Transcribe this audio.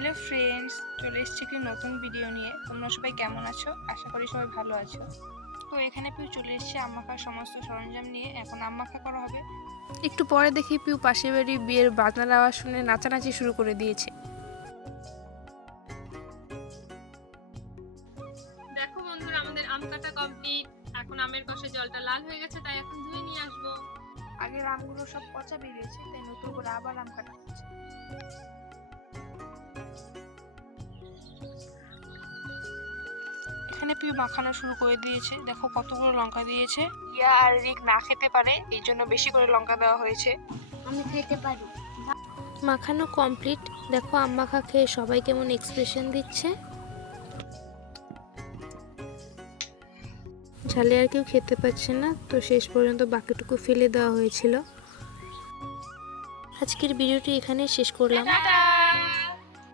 Hello friends, চলে এসেছি একটি নতুন ভিডিও নিয়ে। তোমরা সবাই কেমন আছো? আশা করি সবাই ভালো আছো। তো এখানে পিউ চলে এসেছে আম মাখার সমস্ত সরঞ্জাম নিয়ে। এখন আম মাখা করা হবে। একটু পরে দেখি পিউ পাশের বাড়ি বিয়ের বাজনার আওয়াজ শুনে নাচানাচি শুরু করে দিয়েছে। দেখো বন্ধুরা, আমাদের আম কাটা কমপ্লিট। এখন আমের কষে জলটা লাল হয়ে গেছে, তাই এখন ধুয়ে নিয়ে আসবো। আগের আমগুলো সব পচা বেরিয়েছে, তাই নতুন করে আবার আম কাটা হচ্ছে। এখানে পিউ মাখানো শুরু করে দিয়েছে। দেখো কতগুলো লঙ্কা দিয়েছে। ইয়া আর রিক না খেতে পারে, এই জন্য বেশি করে লঙ্কা দেওয়া হয়েছে। আমি খেতে পারি। মাখানো কমপ্লিট। দেখো আম মাখা খেয়ে সবাই কেমন এক্সপ্রেশন দিচ্ছে। ঝালে আর কেউ খেতে পাচ্ছে না, তো শেষ পর্যন্ত বাকিটুকু ফেলে দেওয়া হয়েছিল। আজকের ভিডিওটি এখানে শেষ করলাম।